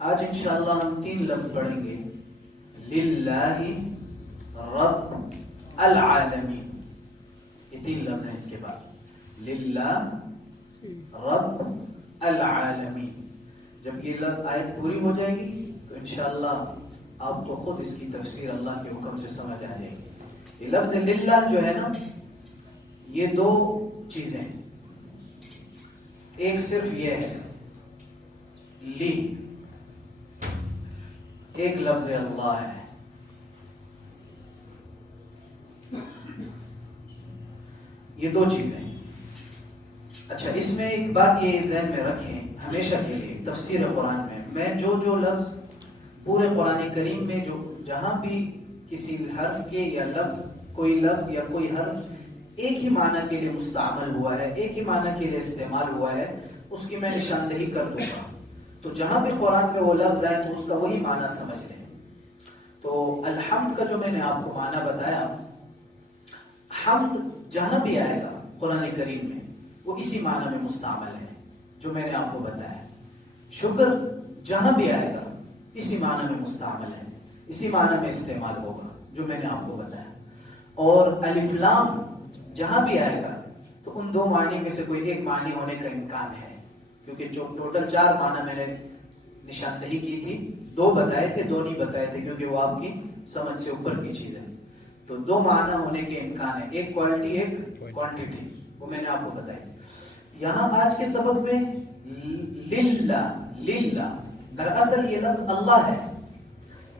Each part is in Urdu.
آج انشاءاللہ ہم 3 لفظ پڑھیں گے. للہ رب العالمین. یہ 3 لفظ ہیں اس کے بعد. للہ رب العالمین. جب یہ لفظ آیت پوری ہو جائے گی تو انشاءاللہ آپ کو خود اس کی تفسیر اللہ کے حکم سے سمجھ آ جائے گی. یہ لفظ للہ جو ہے نا، یہ 2 چیزیں ہیں. ایک صرف یہ ہے لی، ایک لفظ اللہ ہے. یہ 2 چیزیں ہیں. اچھا، اس میں ایک بات یہ ذہن میں رکھیں ہمیشہ کے لیے. تفسیر قرآن میں جو لفظ پورے قرآن کریم میں جہاں بھی کسی حرف کے یا لفظ، کوئی لفظ یا کوئی حرف ایک ہی معنی کے لیے مستعمل ہوا ہے، ایک ہی معنی کے لیے استعمال ہوا ہے، اس کی میں نشاندہی کر دوں گا. تو جہاں بھی قرآن میں وہ لفظ آئے تو اس کا وہی معنی سمجھ لیں. تو الحمد کا جو میں نے آپ کو معنی بتایا، حمد جہاں بھی آئے گا قرآن کریم میں وہ اسی معنی میں مستعمل ہے جو میں نے آپ کو بتایا. شکر جہاں بھی آئے گا اسی معنی میں مستعمل ہے، اسی معنی میں استعمال ہوگا جو میں نے آپ کو بتایا. اور الف لام جہاں بھی آئے گا تو ان 2 معنی میں سے کوئی ایک معنی ہونے کا امکان ہے، کیونکہ جو ٹوٹل 4 معنی میں نے نشاندہی کی تھی، 2 بتائے تھے، 2 نہیں بتائے تھے کیونکہ وہ آپ کی سمجھ سے اوپر کی چیز ہے. تو 2 معنی ہونے کے امکان ہے، ایک کوالٹی ایک کوانٹیٹی، وہ میں نے آپ کو بتائی. یہاں آج کے سبق میں للہ دراصل یہ لفظ اللہ ہے،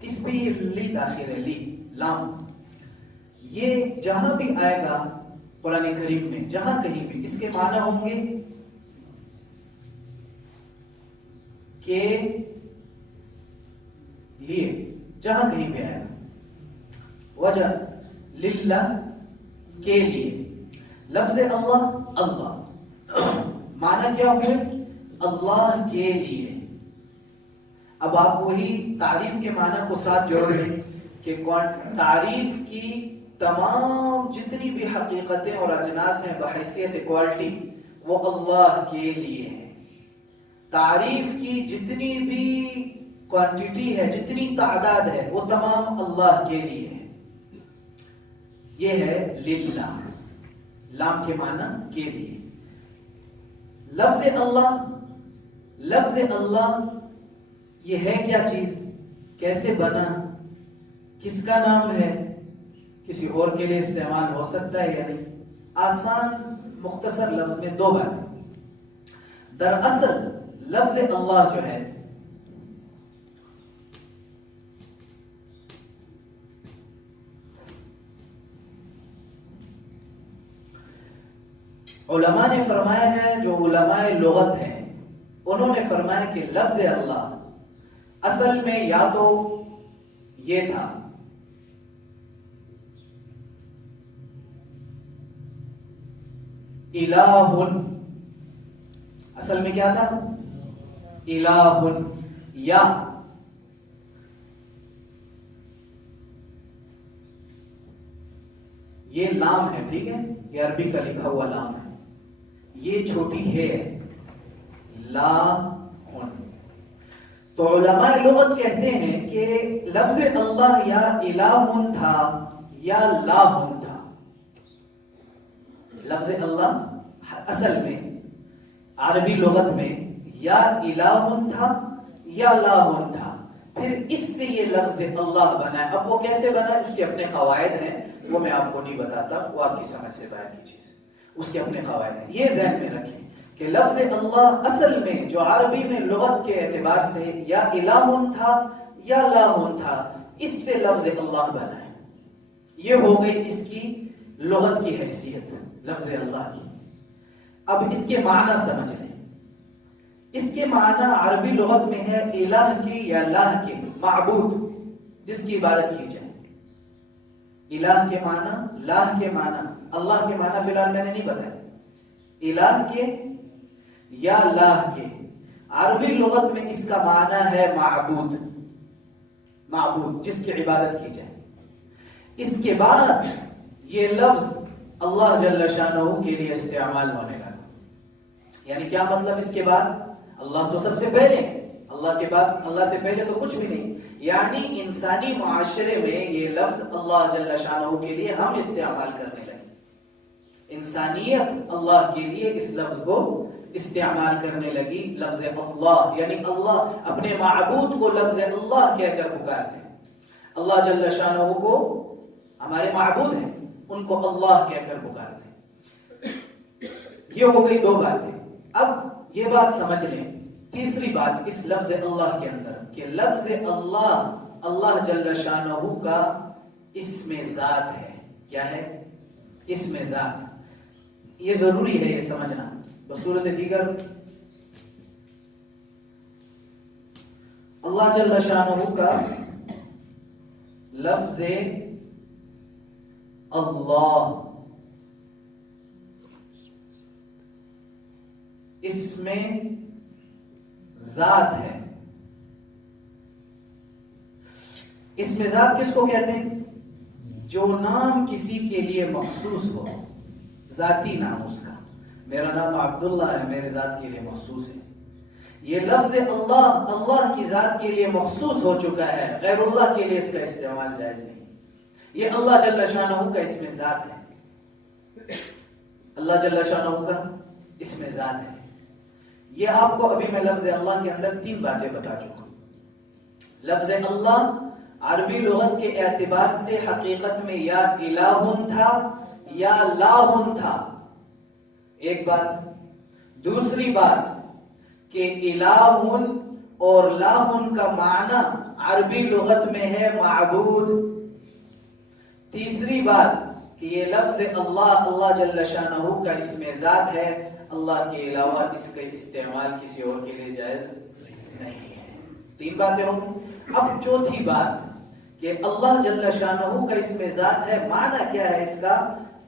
اس پہ یہ لی داخل ہے، لی لام. یہ جہاں بھی آئے گا قرآن کریم میں، جہاں کہیں بھی اس کے معنی ہوں گے کہ لیے، جہاں کہیں بھی آئے گا. وجہ للہ کے لیے. لفظ اللہ معنی کیا ہوئے؟ اللہ کے لیے. اب آپ وہی تعریف کے معنی کو ساتھ جوڑ لیں کہ تعریف کی تمام جتنی بھی حقیقتیں اور اجناس ہیں بحیثیت کوالٹی وہ اللہ کے لیے ہیں. تعریف کی جتنی بھی کوانٹیٹی ہے، جتنی تعداد ہے، وہ تمام اللہ کے لیے ہے. یہ ہے للہ، لام کے معنی کے لیے. لفظ اللہ یہ ہے کیا چیز، کیسے بنا، کس کا نام ہے، کسی اور کے لیے استعمال ہو سکتا ہے یا نہیں. آسان مختصر لفظ میں 2 باتیں. دراصل لفظ اللہ جو ہے علماء نے فرمایا ہے، جو علماء لغت ہیں انہوں نے فرمایا کہ لفظ اللہ اصل میں یا تو یہ تھا الہ، اصل میں کیا تھا الہ، یا یہ لام ہے، ٹھیک ہے، یہ عربی کا لکھا ہوا لام ہے، یہ چھوٹی ہے لا ہن. تو علماء لغت کہتے ہیں کہ لفظ اللہ یا الہ تھا یا لا ہن تھا. لفظ اللہ اصل میں عربی لغت میں یا الہ تھا یا لا ہن تھا، پھر اس سے یہ لفظ اللہ بنا ہے. اب وہ کیسے بنا ہے اس کے اپنے قواعد ہیں، وہ میں آپ کو نہیں بتاتا، وہ آپ کی سمجھ سے باہر کی چیز ہے، اس کے اپنے قواعد ہیں. یہ ذہن میں رکھیں کہ لفظ اللہ اصل میں جو عربی میں لغت کے اعتبار سے یا الہ تھا یا لا تھا، اس سے لفظ اللہ بنا ہے. یہ ہو گئی اس کی لغت کی حیثیت لفظ اللہ کی. اب اس کے معنی سمجھ لیں. اس کے معنی عربی لغت میں ہے الہ کے یا لاہ کے، معبود جس کی عبادت کی جائے. الہ کے معنی، لاہ کے معنی، اللہ کے معنی فی الحال میں نے نہیں بتایا. الہ کے یا لاہ کے عربی لغت میں اس کا معنی ہے معبود، معبود جس کی عبادت کی جائے. اس کے بعد یہ لفظ اللہ جل شانہ کے لیے استعمال ہونے لگا. یعنی کیا مطلب اس کے بعد؟ اللہ تو سب سے پہلے، اللہ اللہ کے بعد، اللہ سے پہلے تو کچھ بھی نہیں. یعنی انسانی معاشرے میں یہ لفظ اللہ جل شانہ کے لیے ہم استعمال کرنے لگے. انسانیت اللہ کے لیے اس لفظ کو استعمال کرنے لگی. لفظ اللہ یعنی اللہ اپنے معبود کو لفظ اللہ کہہ کر پکارتے ہیں. اللہ جل شانہ کو ہمارے معبود ہیں، ان کو اللہ کہہ کر پکارتے ہیں. یہ ہو گئی دو باتیں. اب یہ بات سمجھ لیں، تیسری بات اس لفظ اللہ کے اندر کہ لفظ اللہ اللہ جل شانہ کا اسم ذات ہے. کیا ہے؟ اسم ذات. یہ ضروری ہے یہ سمجھنا. بصورت دیگر اللہ جل شانہ کا لفظ اللہ اس میں ذات ہے. اس میں ذات کس کو کہتے ہیں؟ جو نام کسی کے لیے مخصوص ہو، ذاتی نام اس کا. میرا نام عبداللہ ہے، میرے ذات کے لیے مخصوص ہے. یہ لفظ اللہ اللہ کی ذات کے لیے مخصوص ہو چکا ہے، غیر اللہ کے لیے اس کا استعمال جائز نہیں. یہ اللہ جل شانہ کا اسم ذات ہے. اللہ جل شانہ کا اسم ذات ہے. یہ آپ کو ابھی میں لفظ اللہ کے اندر 3 باتیں بتا چکا ہوں. لفظ اللہ عربی لغت کے اعتبار سے حقیقت میں یا الہ تھا یا لاہ تھا. ایک بات. دوسری بات کہ الہ اور لاہ کا معنی عربی لغت میں ہے معبود. تیسری بات کہ یہ لفظ اللہ اللہ جل شانہ کا اسم ذات ہے، اللہ کے علاوہ اس کا استعمال کسی اور کے لیے جائز نہیں ہے. 3 باتیں ہوں. اب چوتھی بات کہ اللہ جل شانہ کا اسم ذات ہے، معنی کیا ہے اس کا؟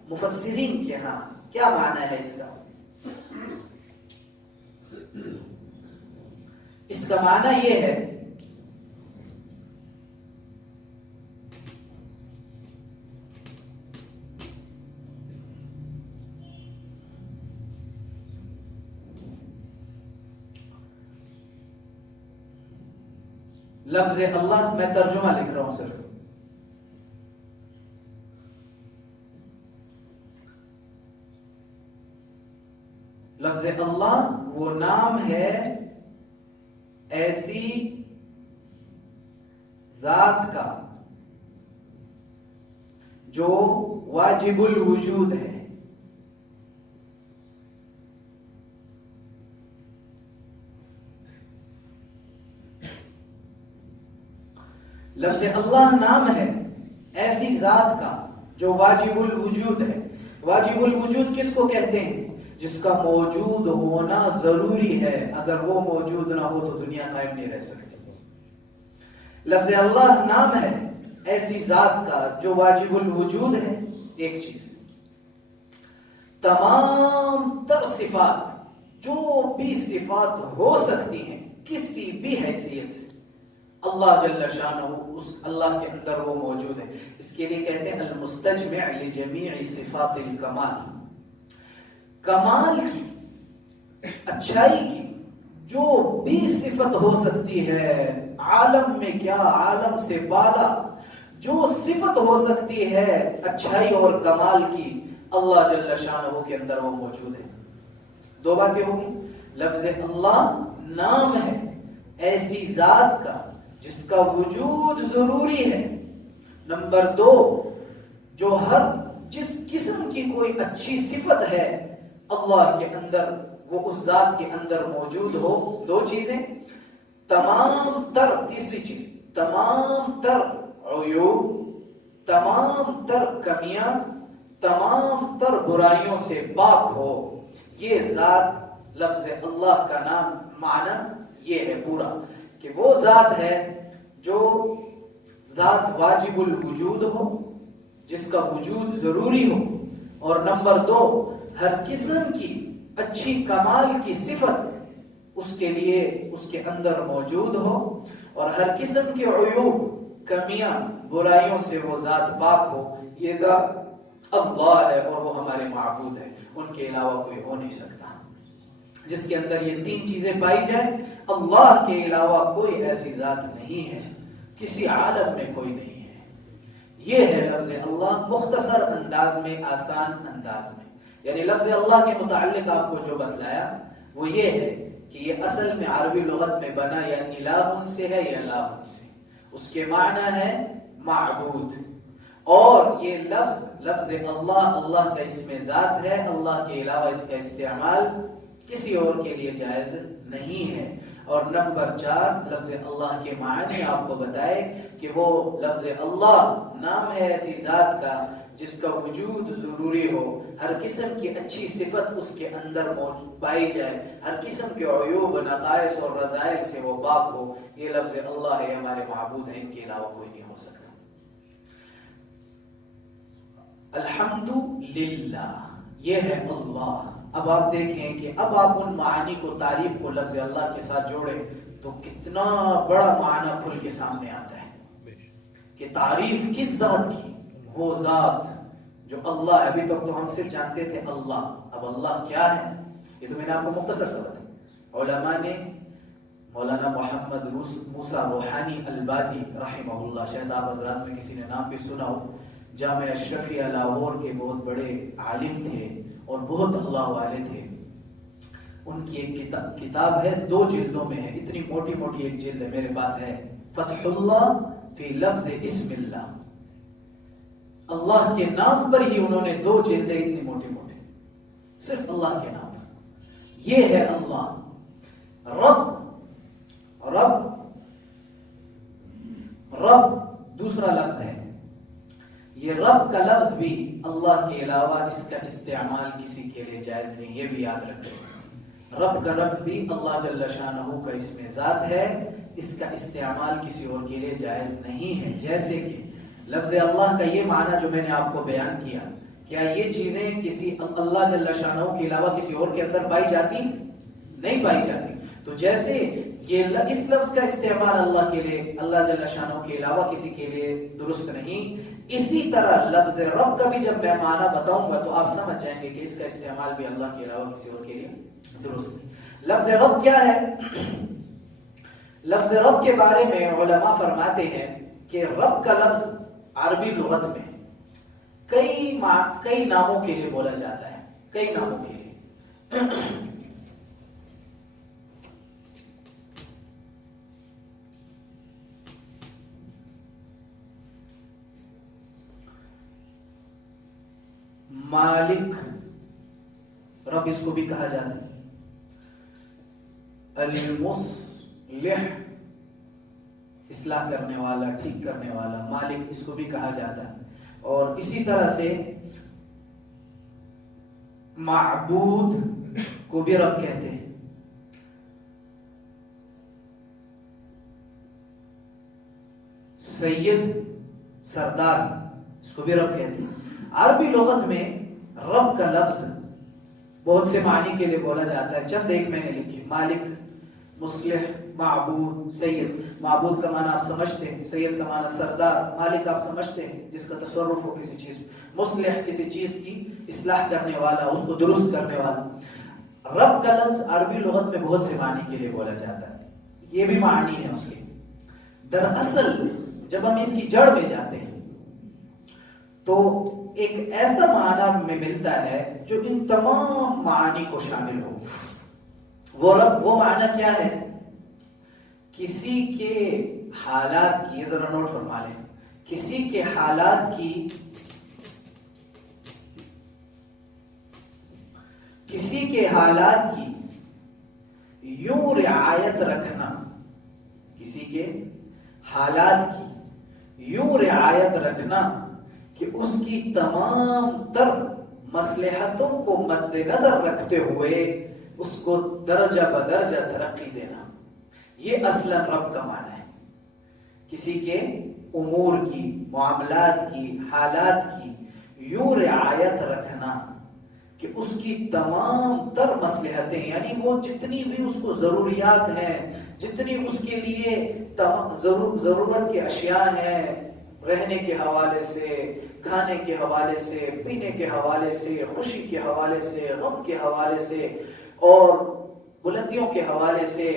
مفسرین کے ہاں کیا معنی ہے اس کا؟ اس کا معنی یہ ہے لفظ اللہ، میں ترجمہ لکھ رہا ہوں صرف. لفظ اللہ وہ نام ہے ایسی ذات کا جو واجب الوجود ہے. لفظ اللہ نام ہے ایسی ذات کا جو واجب الوجود ہے. واجب الوجود کس کو کہتے ہیں؟ جس کا موجود ہونا ضروری ہے، اگر وہ موجود نہ ہو تو دنیا قائم نہیں رہ سکتی. لفظ اللہ نام ہے ایسی ذات کا جو واجب الوجود ہے. ایک چیز، تمام تر صفات جو بھی صفات ہو سکتی ہیں کسی بھی حیثیت سے، اللہ جل شانہ اس اللہ کے اندر وہ موجود ہے. اس کے لیے کہتے ہیں المستجمع لجمیع صفات الکمال. کمال کی، اچھائی کی جو بھی صفت ہو سکتی ہے عالم میں، کیا عالم سے بالا جو صفت ہو سکتی ہے اچھائی اور کمال کی، اللہ جل شانہ کے اندر وہ موجود ہے. 2 باتیں ہوگی. لفظ اللہ نام ہے ایسی ذات کا جس کا وجود ضروری ہے. نمبر 2، جو جس قسم کی کوئی اچھی صفت ہے اللہ کے اندر وہ اس ذات کے اندر موجود ہو. 2 چیزیں، تمام تر، تیسری چیز تمام تر عیوب، تمام تر کمیاں، تمام تر برائیوں سے پاک ہو. یہ ذات لفظ اللہ کا نام معنی یہ ہے پورا کہ وہ ذات ہے جو ذات واجب الوجود ہو، جس کا وجود ضروری ہو. اور نمبر 2، ہر قسم کی اچھی کمال کی صفت اس کے لیے اس کے اندر موجود ہو، اور ہر قسم کے عیوب، کمیاں، برائیوں سے وہ ذات پاک ہو. یہ ذات اللہ ہے اور وہ ہمارے معبود ہے، ان کے علاوہ کوئی ہو نہیں سکتا. جس کے اندر یہ تین چیزیں پائی جائیں، اللہ کے علاوہ کوئی ایسی ذات نہیں ہے، کسی عالم میں کوئی نہیں ہے۔ یہ ہے لفظ اللہ مختصر انداز میں، آسان انداز میں۔ یعنی لفظ اللہ کے متعلق آپ کو جو بتلایا وہ یہ ہے کہ یہ اصل میں عربی لغت میں بنا یا الہ سے ہے یا لا سے، اس کے معنی ہے معبود، اور یہ لفظ اللہ کا اسم ذات ہے، اللہ کے علاوہ اس کا استعمال کسی اور کے لیے جائز نہیں ہے۔ اور نمبر 4 لفظ اللہ کے معنی آپ کو بتائے کہ وہ لفظ اللہ نام ہے ایسی ذات کا جس کا وجود ضروری ہو، ہر قسم کی اچھی صفت اس کے اندر پائی جائے، ہر قسم کے عیوب، نقائص اور رذائل سے وہ پاک ہو۔ یہ لفظ اللہ ہے، ہمارے معبود ہیں، ان کے علاوہ کوئی نہیں ہو سکتا۔ الحمد للہ، یہ ہے اللہ۔ اب آپ دیکھیں کہ اب آپ ان معانی کو، تعریف کو لفظ اللہ کے ساتھ جوڑیں تو کتنا بڑا معنی کھل کے سامنے آتا ہے کہ تعریف کس ذات کی؟ وہ ذات جو اللہ ہے۔ ابھی تک تو ہم صرف جانتے تھے اللہ، اب اللہ کیا ہے یہ تو میں نے آپ کو مختصر سا بتایا۔ علماء نے مولانا محمد موسیٰ روحانی البازی رحمہ اللہ، شاید آپ حضرات میں کسی نے نام بھی سنا ہو، جامعہ اشرفیہ لاہور کے بہت بڑے عالم تھے اور بہت اللہ والے تھے۔ ان کی ایک کتاب ہے، 2 جلدوں میں ہے، اتنی موٹی موٹی ایک جلد ہے، میرے پاس ہے، فتح اللہ فی لفظ اسم اللہ۔ اللہ کے نام پر ہی انہوں نے 2 جلدیں اتنی موٹی موٹی، صرف اللہ کے نام پر۔ یہ ہے اللہ۔ رب دوسرا لفظ ہے۔ یہ رب کا لفظ بھی اللہ کے علاوہ اس کا استعمال کسی کے لیے جائز نہیں، یہ بھی یاد رکھیں۔ رب کا لفظ بھی اللہ جل شانہ کا اسم ذات ہے، اس کا استعمال کسی اور کے لیے جائز نہیں ہے۔ جیسے کہ لفظ اللہ کا یہ معنی جو میں نے آپ کو بیان کیا، کیا یہ چیزیں کسی اللہ جل شانہ کے علاوہ کسی اور کے اندر پائی جاتی؟ نہیں پائی جاتی۔ تو جیسے یہ اس لفظ کا استعمال اللہ کے لیے، اللہ جل شانہ کے علاوہ کسی کے لیے درست نہیں، اسی طرح لفظ رب کا بھی جب میں معنی بتاؤں گا تو آپ سمجھ جائیں گے کہ اس کا استعمال بھی اللہ کے علاوہ کسی اور کے لیے درست نہیں۔ لفظ رب کیا ہے؟ لفظ رب کے بارے میں علماء فرماتے ہیں کہ رب کا لفظ عربی لغت میں کئی ناموں کے لیے بولا جاتا ہے، کئی ناموں کے لیے۔ مالک رب اس کو بھی کہا جاتا ہے، المصلح اصلاح کرنے والا، ٹھیک کرنے والا، مالک اس کو بھی کہا جاتا ہے۔ اور اسی طرح سے معبود کو بھی رب کہتے ہیں۔ سید سردار اس کو بھی رب کہتے ہیں۔ عربی لغت میں رب کا لفظ بہت سے معنی کے لیے بولا جاتا ہے، چند ایک میں نے لکھی، مالک، مصلح، معبود، سید۔ معبود کا معنی آپ سمجھتے ہیں، سید کا معنی سردار، مالک آپ سمجھتے ہیں جس کا تصرف ہو کسی چیز، مصلح کسی چیز کی اصلاح کرنے والا، اس کو درست کرنے والا۔ رب کا لفظ عربی لغت میں بہت سے معنی کے لیے بولا جاتا ہے، یہ بھی معنی ہے اس کے۔ دراصل جب ہم اس کی جڑ میں جاتے ہیں تو ایک ایسا معنی میں ملتا ہے جو ان تمام معانی کو شامل ہو۔ وہ معنی کیا ہے؟ کسی کے حالات کی، یہ ذرا نوٹ فرما لیں، کسی کے حالات کی، کسی کے حالات کی یوں رعایت رکھنا، کسی کے حالات کی یوں رعایت رکھنا کہ اس کی تمام تر مصلحتوں کو مد نظر رکھتے ہوئے اس کو درجہ بدرجہ ترقی دینا، یہ اصلا رب کا معنی ہے۔ کسی کے امور کی، معاملات کی، حالات کی یوں رعایت رکھنا کہ اس کی تمام تر مصلحتیں، یعنی وہ جتنی بھی اس کو ضروریات ہیں، جتنی اس کے لیے ضرورت کی اشیاء ہیں، رہنے کے حوالے سے، کھانے کے حوالے سے، پینے کے حوالے سے، خوشی کے حوالے سے، غم کے حوالے سے، اور بلندیوں کے حوالے سے،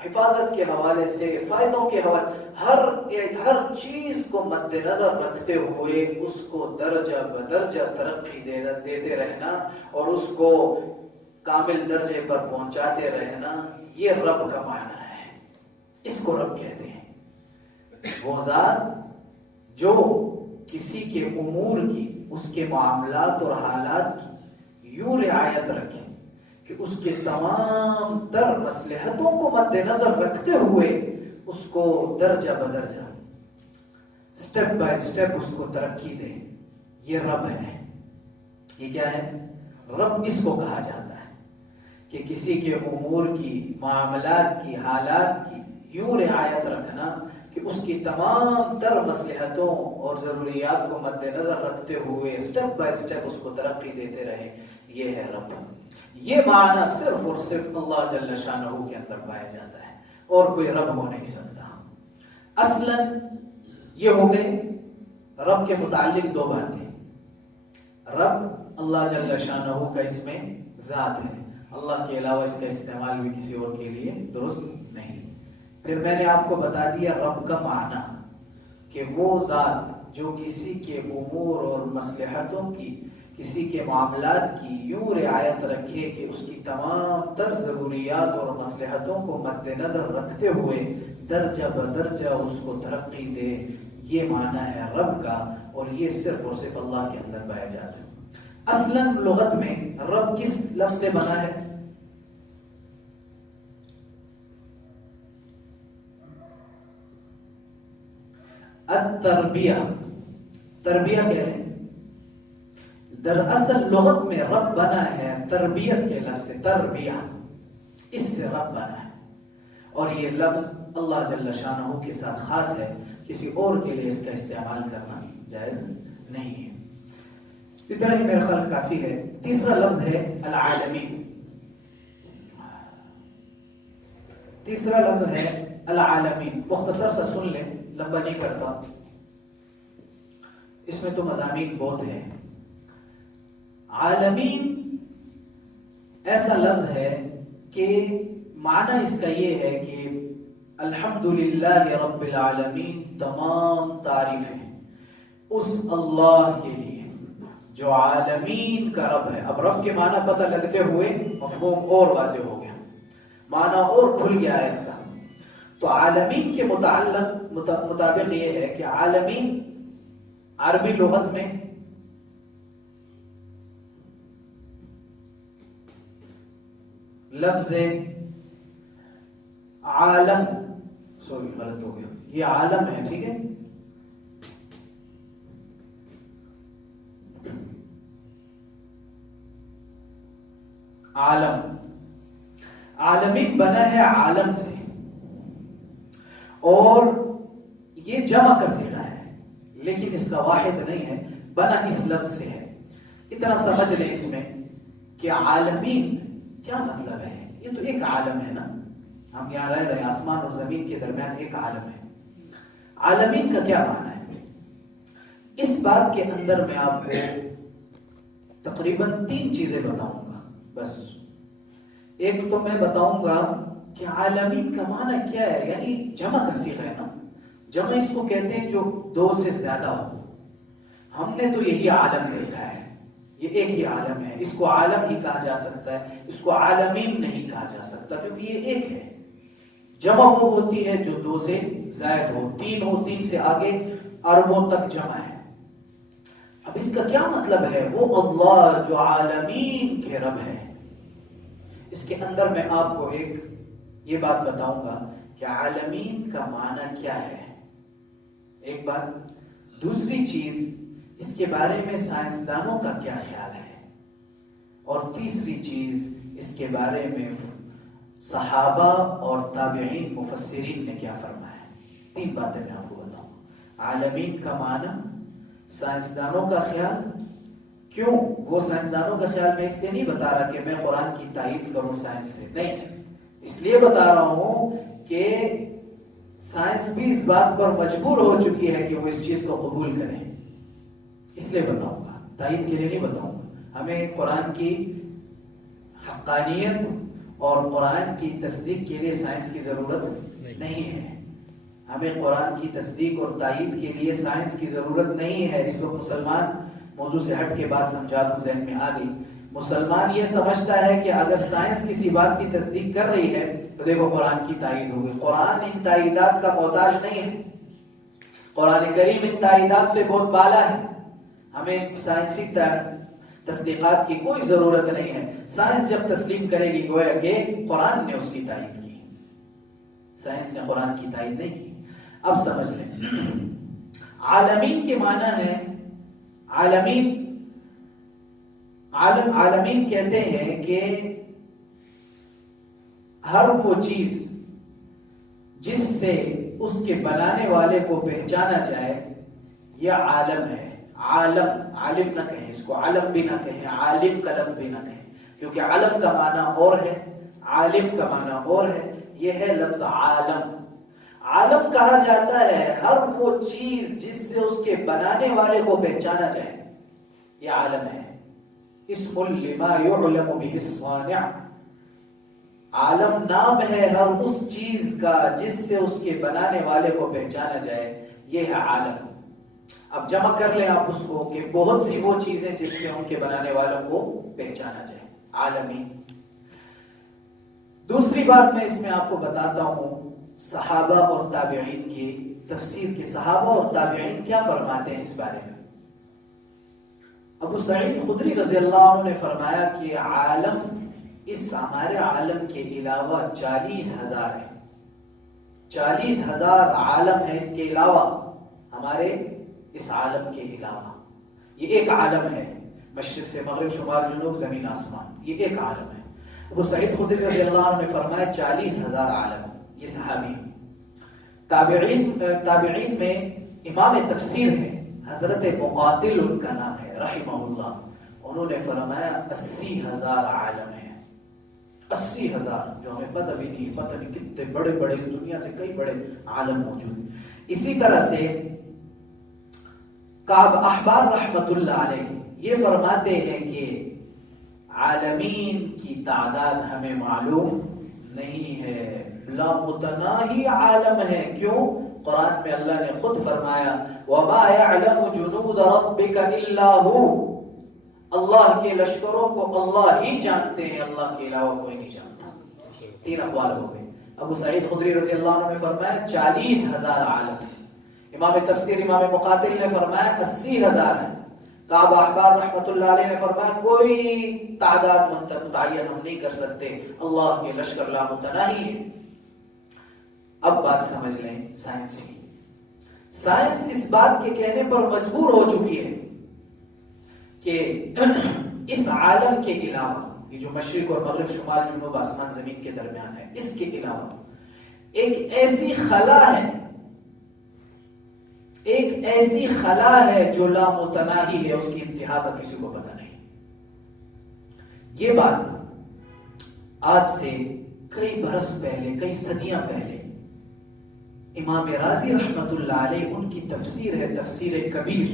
حفاظت کے حوالے سے، فائدوں کے حوالے، ہر چیز کو مد نظر رکھتے ہوئے اس کو درجہ بدرجہ ترقی دیتے رہنا اور اس کو کامل درجے پر پہنچاتے رہنا، یہ رب کا معنی ہے. اس کو رب کہتے ہیں. وہ ذات جو کسی کے امور کی، اس کے معاملات اور حالات کی یوں رعایت رکھے کہ اس کے تمام تر مصلحتوں کو مد نظر رکھتے ہوئے اس کو درجہ بدرجہ، سٹیپ بائی سٹیپ اس کو ترقی دے، یہ رب ہے. یہ کیا ہے؟ رب اس کو کہا جاتا ہے کہ کسی کے امور کی، معاملات کی، حالات کی یوں رعایت رکھنا کہ اس کی تمام تر مصلحتوں اور ضروریات کو مد نظر رکھتے ہوئے سٹیپ بائی سٹیپ اس کو ترقی دیتے رہے. یہ ہے رب. یہ معنی صرف اور صرف اللہ جل شانہ کے اندر پایا جاتا ہے، اور کوئی رب ہو نہیں سکتا. اصلاً یہ ہو گئے رب کے متعلق دو باتیں. رب اللہ جل شانہ کا اس میں ذات ہے، اللہ کے علاوہ اس کا استعمال بھی کسی اور کے لیے درست نہیں. پھر میں نے آپ کو بتا دیا رب کا معنی کہ وہ ذات جو کسی کے امور اور مصلحتوں کی، کسی کے معاملات کی یوں رعایت رکھے کہ اس کی تمام تر ضروریات اور مصلحتوں کو مد نظر رکھتے ہوئے درجہ بدرجہ اس کو ترقی دے. یہ معنی ہے رب کا، اور یہ صرف اور صرف اللہ کے اندر پایا جاتا ہے. اصلاً لغت میں رب کس لفظ سے بنا ہے؟ التربیہ. تربیہ کہہ رہے ہیں. دراصل لغت میں رب بنا ہے تربیت کے لفظ سے، تربیہ، اس سے رب بنا ہے. اور یہ لفظ اللہ جل شانہ کے ساتھ خاص ہے، کسی اور کے لیے اس کا استعمال کرنا جائز نہیں ہے. اتنا ہی میرا خیال کافی ہے. تیسرا لفظ ہے العالمین. تیسرا لفظ ہے العالمین. مختصر سا سن لیں، لمبا نہیں کرتا، اس میں تو مضامین بہت ہیں. عالمین ایسا لفظ ہے کہ معنی اس کا یہ ہے کہ الحمدللہ رب العالمین، تمام تعریفیں اس اللہ کے لیے جو عالمین کا رب ہے. اب رب کے معنی پتہ لگتے ہوئے مفہوم اور واضح ہو گیا، معنی اور کھل گیا ہے اس کا. تو عالمین کے مطابق یہ ہے کہ عالمین عربی لغت میں لفظ عالم، سوری غلط ہو گیا، یہ عالم ہے، ٹھیک ہے. عالم، عالمین بنا ہے عالم سے، اور یہ جمع کا صیغہ ہے لیکن اس کا واحد نہیں ہے، بنا اس لفظ سے ہے. اتنا سمجھ لیں اس میں کہ عالمین کیا مطلب ہے. یہ تو ایک عالم ہے نا، ہم یہاں رہ رہے ہیں، آسمان اور زمین کے درمیان ایک عالم ہے. عالمین کا کیا معنی ہے؟ اس بات کے اندر میں آپ کو تقریباً 3 چیزیں بتاؤں گا. بس ایک تو میں بتاؤں گا کہ عالمین کا معنی کیا ہے، یعنی جمع کا صیغہ ہے نا. جمع اس کو کہتے ہیں جو 2 سے زیادہ ہو. ہم نے تو یہی عالم دیکھا ہے، یہ ایک ہی عالم ہے. اس کو عالم ہی کہا جا سکتا ہے، اس کو عالمین نہیں کہا جا سکتا کیونکہ یہ ایک ہے. جمع وہ ہوتی ہے جو 2 سے زائد ہو، 3 ہو، 3 سے آگے اربوں تک جمع ہے. اب اس کا کیا مطلب ہے؟ وہ اللہ جو عالمین کے رب ہے. اس کے اندر میں آپ کو ایک یہ بات بتاؤں گا کہ عالمین کا معنی کیا ہے، ایک بات. دوسری چیز، اس کے بارے میں سائنسدانوں کا کیا خیال ہے، اور تیسری چیز، اس کے بارے میں صحابہ اور تابعین مفسرین نے کیا فرمایا. 3 باتیں میں آپ کو بتاؤں. عالمین کا معنی، سائنسدانوں کا خیال. کیوں وہ سائنسدانوں کا خیال میں اس لیے نہیں بتا رہا کہ میں قرآن کی تائید کروں سائنس سے، نہیں، اس لیے بتا رہا ہوں کہ سائنس بھی اس بات پر مجبور ہو چکی ہے کہ وہ اس چیز کو قبول کریں. اس لیے بتاؤں گا، تائید کے لیے نہیں بتاؤں گا. ہمیں قرآن کی حقانیت اور قرآن کی تصدیق کے لیے سائنس کی ضرورت نہیں ہے. ہمیں قرآن کی تصدیق اور تائید کے لیے سائنس کی ضرورت نہیں ہے. اس وقت مسلمان موضوع سے ہٹ کے بات سمجھا دوں، ذہن میں آ گئی. مسلمان یہ سمجھتا ہے کہ اگر سائنس کسی بات کی تصدیق کر رہی ہے تو دیکھو قرآن کی تائید ہو گئی. قرآن ان تائیدات کا محتاج نہیں ہے. قرآن کریم ان تائیدات سے بہت بالا ہے. ہمیں سائنسی تصدیقات کی کوئی ضرورت نہیں ہے. سائنس جب تسلیم کرے گی گویا کہ قرآن نے اس کی تائید کی، سائنس نے قرآن کی تائید نہیں کی. اب سمجھ لیں، عالمین کے معنی ہے عالمین کہتے ہیں کہ ہر وہ چیز جس سے اس کے بنانے والے کو پہچانا جائے یہ عالم ہے. عالم نہ کہیں اس کو، عالم بھی نہ کہیں، عالم کا لفظ بھی نہ کہیں، کیونکہ عالم کا معنی اور ہے، عالم کا معنی اور ہے. یہ ہے لفظ عالم. عالم کہا جاتا ہے ہر وہ چیز جس سے اس کے بنانے والے کو پہچانا جائے، یہ عالم ہے. اسم لما يعلم به الصانع. عالم نام ہے ہر اس چیز کا جس سے اس کے بنانے والے کو پہچانا جائے، یہ ہے عالم. اب جمع کر لیں آپ اس کو کہ بہت سی وہ چیزیں جس سے ان کے بنانے والوں کو پہچانا جائے، عالمی. دوسری بات میں اس میں آپ کو بتاتا ہوں صحابہ اور تابعین کی تفسیر، کہ صحابہ اور تابعین کیا فرماتے ہیں اس بارے میں. ابو سعید خدری رضی اللہ عنہ نے فرمایا کہ عالم، اس ہمارے عالم کے علاوہ 40,000 ہیں. 40,000 عالم ہے اس کے علاوہ، ہمارے اس عالم کے علاوہ. یہ ایک عالم ہے، مشرق سے مغرب، شمال جنوب، زمین آسمان، یہ ایک عالم ہے. ابو سعید خدری رضی اللہ عنہ نے فرمایا 40,000 عالم. یہ صحابی. تابعین میں امام تفسیر ہے حضرت مقاتل ان کا نام ہے رحمہ اللہ. انہوں نے فرمایا 80,000 عالم ہیں. 80,000 جو ہمیں پتہ بھی نہیں، پتہ نہیں کتنے بڑے بڑے دنیا سے کئی بڑے عالم موجود ہیں. اسی طرح سے کعب احبار رحمت اللہ علیہ یہ فرماتے ہیں کہ عالمین کی تعداد ہمیں معلوم نہیں ہے، لا متناہی عالم ہے. کیوں؟ قرآن میں اللہ نے خود فرمایا وَمَا يَعْلَمُ جُنُودَ رَبِّكَ إِلَّا هُ. اللہ کے لشکروں کو اللہ ہی جانتے ہیں، اللہ کے علاوہ کوئی نہیں جانتا. 3 اقوال ہو گئے. ابو سعید خدری رضی اللہ عنہ نے فرمایا 40,000 عالم ہیں. امام تفسیر امام مقاتل نے فرمایا 80,000 ہیں. کعب احبار رحمت اللہ علیہ نے فرمایا کوئی تعداد متعین ہم نہیں کر سکتے، اللہ کے لشکر لامتناہی ہے. اب بات سمجھ لیں سائنس کی. سائنس اس بات کے کہنے پر مجبور ہو چکی ہے کہ اس عالم کے علاوہ، یہ جو مشرق اور مغرب، شمال جنوب، آسمان زمین کے درمیان ہے، اس کے علاوہ ایک ایسی خلا ہے جو لامتناہی ہے، اس کی انتہا کا کسی کو پتہ نہیں. یہ بات آج سے کئی برس پہلے، کئی صدیاں پہلے امام رازی رحمت اللہ علیہ، ان کی تفسیر ہے تفسیر کبیر،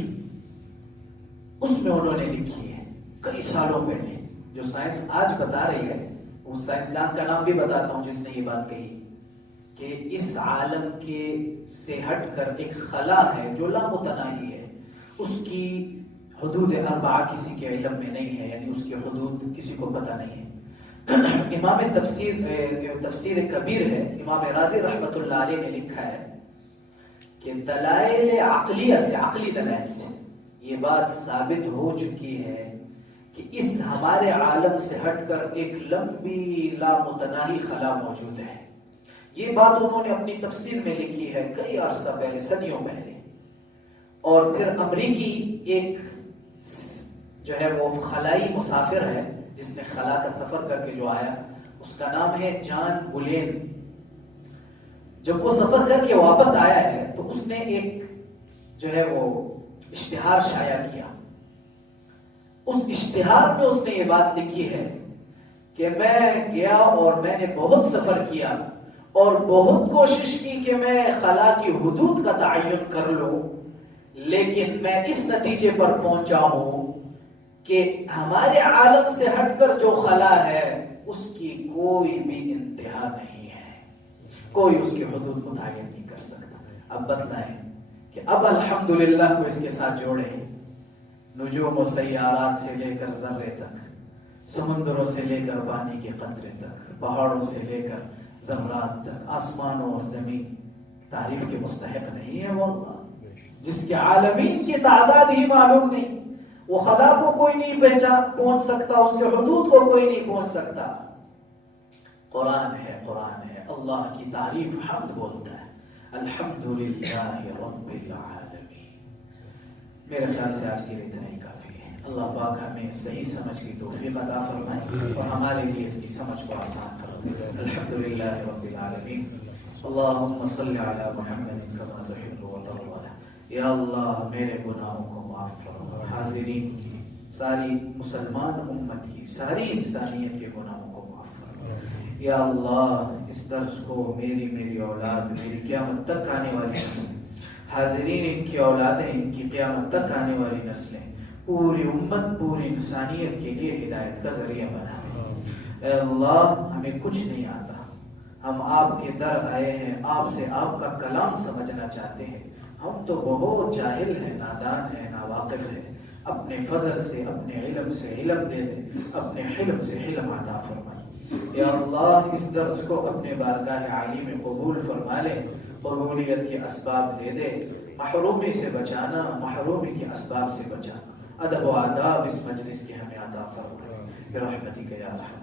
اس میں انہوں نے لکھی ہے کئی سالوں پہلے. جو سائنس آج بتا رہی ہے، اس سائنسدان کا نام بھی بتاتا ہوں جس نے یہ بات کہی کہ اس عالم کے سے ہٹ کر ایک خلا ہے جو لامتناہی ہے، اس کی حدود 4 کسی کے علم میں نہیں ہے، یعنی اس کی حدود کسی کو پتہ نہیں ہے. امام تفسیر کبیر ہے، امام رازی رحمت اللہ علیہ نے لکھا ہے کہ دلائل عقلیہ سے، عقلی دلائل سے یہ بات ثابت ہو چکی ہے کہ اس ہمارے عالم سے ہٹ کر ایک لمبی لامتناہی خلا موجود ہے. یہ بات انہوں نے اپنی تفسیر میں لکھی ہے کئی عرصہ پہلے، صدیوں پہلے. اور پھر امریکی ایک جو ہے وہ خلائی مسافر ہے جس نے خلا کا سفر کر کے جو آیا، اس کا نام ہے جان بولین. جب وہ سفر کر کے واپس آیا ہے تو اس نے ایک جو ہے وہ اشتہار شائع کیا. اس اشتہار میں اس نے یہ بات لکھی ہے کہ میں گیا اور میں نے بہت سفر کیا اور بہت کوشش کی کہ میں خلا کی حدود کا تعین کر لوں، لیکن میں اس نتیجے پر پہنچا ہوں کہ ہمارے عالم سے ہٹ کر جو خلا ہے اس کی کوئی بھی انتہا نہیں ہے، کوئی اس کی حدود متعین نہیں کر سکتا۔ اب بتلائیں کہ اب الحمدللہ کو اس کے ساتھ جوڑے، نجوم و سیارات سے لے کر ذرے تک، سمندروں سے لے کر پانی کے قطرے تک، پہاڑوں سے لے کر ذرات تک، آسمانوں اور زمین تعریف کے مستحق نہیں ہے وہ اللہ جس کے عالمین کی تعداد ہی معلوم نہیں، وہ خلا کو کوئی نہیں پہنچ سکتا، اس کے حدود کو کوئی نہیں پہنچ سکتا۔ قرآن ہے اللہ کی تعریف حمد بولتا ہے، الحمدللہ رب العالمین۔ میرے خیال سے آج کے لیے اتنا ہی کافی ہے۔ اللہ پاک ہمیں صحیح سمجھ کی توفیق عطا فرمائے اور ہمارے لیے اس کی سمجھ کو آسان فرمائے۔ الحمدللہ رب العالمین۔ اللہم صلی علی محمد کما تحب وترضى۔ یا اللہ میرے گناہوں کو معاف فرما، حاضرین کی، ساری مسلمان امت کی، ساری انسانیت کے گناہوں کو معاف فرما۔ یا اللہ اس درس کو میری اولاد، میری قیامت تک آنے والی نسلیں، حاضرین ان کی اولادیں، ان کی قیامت تک آنے والی نسلیں، پوری امت، پوری انسانیت کے لیے ہدایت کا ذریعہ بنا۔ اے اللہ ہمیں کچھ نہیں آتا، ہم آپ کے در آئے ہیں، آپ سے آپ کا کلام سمجھنا چاہتے ہیں، ہم تو بہت جاہل ہیں، نادان ہیں، ناواقف ہیں۔ اپنے فضل سے، اپنے علم سے علم دے دے، اپنے حلم سے حلم عطا فرمائے۔ یا اللہ اس درس کو اپنے بارگاہ عالی میں قبول فرما لے، قبولیت کے اسباب دے دے، محرومی سے بچانا، محرومی کے اسباب سے بچانا، ادب و آداب اس مجلس کے ہمیں عطا فرمائے برحمتک یا ارحم